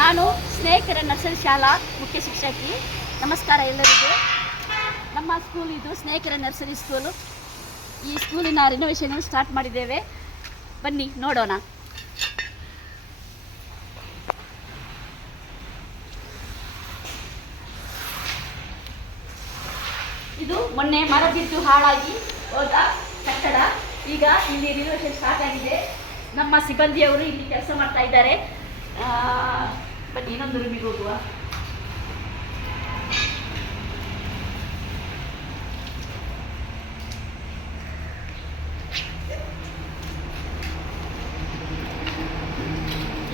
ನಾನು ಸ್ನೇಹಿತರ ನರ್ಸರಿ ಶಾಲಾ ಮುಖ್ಯ ಶಿಕ್ಷಕಿ. ನಮಸ್ಕಾರ ಎಲ್ಲರಿಗೂ. ನಮ್ಮ ಸ್ಕೂಲ್ ಇದು ಸ್ನೇಹಿತರ ನರ್ಸರಿ ಸ್ಕೂಲು. ಈ ಸ್ಕೂಲಿನ ರಿನೋವೇಷನ್ ಸ್ಟಾರ್ಟ್ ಮಾಡಿದ್ದೇವೆ, ಬನ್ನಿ ನೋಡೋಣ. ಇದು ಮೊನ್ನೆ ಮರ ಬಿದ್ದು ಹಾಳಾಗಿ ಹೋದ ಕಟ್ಟಡ. ಈಗ ಇಲ್ಲಿ ರಿನೋವೇಷನ್ ಸ್ಟಾರ್ಟ್ ಆಗಿದೆ. ನಮ್ಮ ಸಿಬ್ಬಂದಿಯವರು ಇಲ್ಲಿ ಕೆಲಸ ಮಾಡ್ತಾ ಇದ್ದಾರೆ. ಬನ್ನಿ ಇನ್ನೊಂದು ರೂಮಿಗೆ ಹೋಗುವ.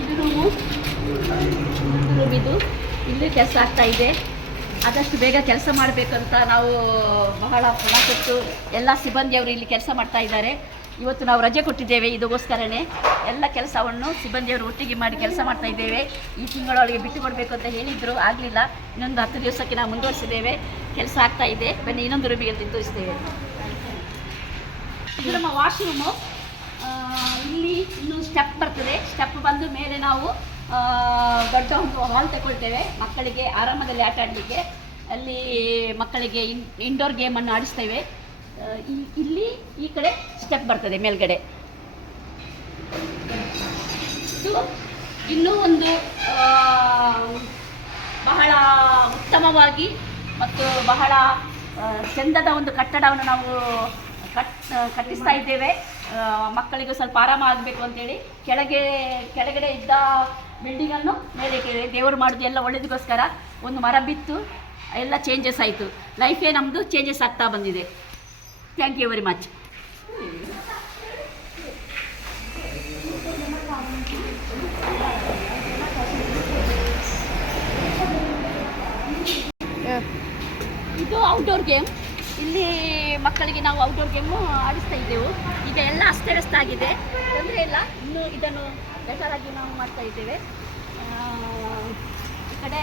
ಇದು ರೂಮ್, ಇದು ಇಲ್ಲಿ ಕೆಲಸ ಆಗ್ತಾ ಇದೆ. ಆದಷ್ಟು ಬೇಗ ಕೆಲಸ ಮಾಡಬೇಕಂತ ನಾವು ಬಹಳ ಪಣ ಕೊಟ್ಟು ಎಲ್ಲ ಸಿಬ್ಬಂದಿಯವರು ಇಲ್ಲಿ ಕೆಲಸ ಮಾಡ್ತಾ ಇದ್ದಾರೆ. ಇವತ್ತು ನಾವು ರಜೆ ಕೊಟ್ಟಿದ್ದೇವೆ, ಇದಕ್ಕೋಸ್ಕರನೇ ಎಲ್ಲ ಕೆಲಸವನ್ನು ಸಿಬ್ಬಂದಿಯವರು ಒಟ್ಟಿಗೆ ಮಾಡಿ ಕೆಲಸ ಮಾಡ್ತಾ ಇದ್ದೇವೆ. ಈ ತಿಂಗಳೊಳಗೆ ಬಿಟ್ಟು ಕೊಡಬೇಕು ಅಂತ ಹೇಳಿದರು, ಆಗಲಿಲ್ಲ. ಇನ್ನೊಂದು 10 ದಿವಸಕ್ಕೆ ನಾವು ಮುಂದುವರಿಸಿದ್ದೇವೆ. ಕೆಲಸ ಆಗ್ತಾ ಇದೆ. ಬನ್ನಿ ಇನ್ನೊಂದು ರೂಮಿಗೆ ತೋರಿಸ್ತೇವೆ. ಇದು ನಮ್ಮ ವಾಶ್ರೂಮು. ಇಲ್ಲಿ ಇನ್ನೂ ಸ್ಟೆಪ್ ಬರ್ತದೆ. ಸ್ಟೆಪ್ ಬಂದು ಮೇಲೆ ನಾವು ದೊಡ್ಡ ಒಂದು ಹಾಲ್ ತಗೊಳ್ತೇವೆ, ಮಕ್ಕಳಿಗೆ ಆರಾಮದಲ್ಲಿ ಆಟ ಆಡಲಿಕ್ಕೆ. ಅಲ್ಲಿ ಮಕ್ಕಳಿಗೆ ಇಂಡೋರ್ ಗೇಮನ್ನು ಆಡಿಸ್ತೇವೆ. ಇಲ್ಲಿ ಈ ಕಡೆ ಸ್ಟೆಪ್ ಬರ್ತದೆ ಮೇಲ್ಗಡೆ. ಇದು ಇನ್ನೂ ಒಂದು ಬಹಳ ಉತ್ತಮವಾಗಿ ಮತ್ತು ಬಹಳ ಚೆಂದದ ಒಂದು ಕಟ್ಟಡವನ್ನು ನಾವು ಕಟ್ಟಿಸ್ತಾ ಇದ್ದೇವೆ. ಮಕ್ಕಳಿಗೂ ಸ್ವಲ್ಪ ಆರಾಮ ಆಗಬೇಕು ಅಂತೇಳಿ ಕೆಳಗಡೆ ಇದ್ದ ಬಿಲ್ಡಿಂಗನ್ನು ಮೇಲೆ ದೇವರು ಮಾಡೋದು ಎಲ್ಲ ಒಳ್ಳೆಯದಕ್ಕೋಸ್ಕರ ಒಂದು ಮರ ಬಿತ್ತು, ಎಲ್ಲ ಚೇಂಜಸ್ ಆಯಿತು. ಲೈಫೇ ನಮ್ಮದು ಚೇಂಜಸ್ ಆಗ್ತಾ ಬಂದಿದೆ. Thank you very much. ಇದು ಔಟ್ಡೋರ್ ಗೇಮ್. ಇಲ್ಲಿ ಮಕ್ಕಳಿಗೆ ನಾವು ಔಟ್ಡೋರ್ ಗೇಮು ಆಡಿಸ್ತಾ ಇದ್ದೆವು. ಈಗ ಎಲ್ಲ ಅಸ್ತವ್ಯಸ್ತ ಆಗಿದೆ, ತೊಂದರೆ ಇಲ್ಲ. ಇನ್ನೂ ಇದನ್ನು ಬೆಟರಾಗಿ ನಾವು ಮಾಡ್ತಾ ಇದ್ದೇವೆ. ಈ ಕಡೆ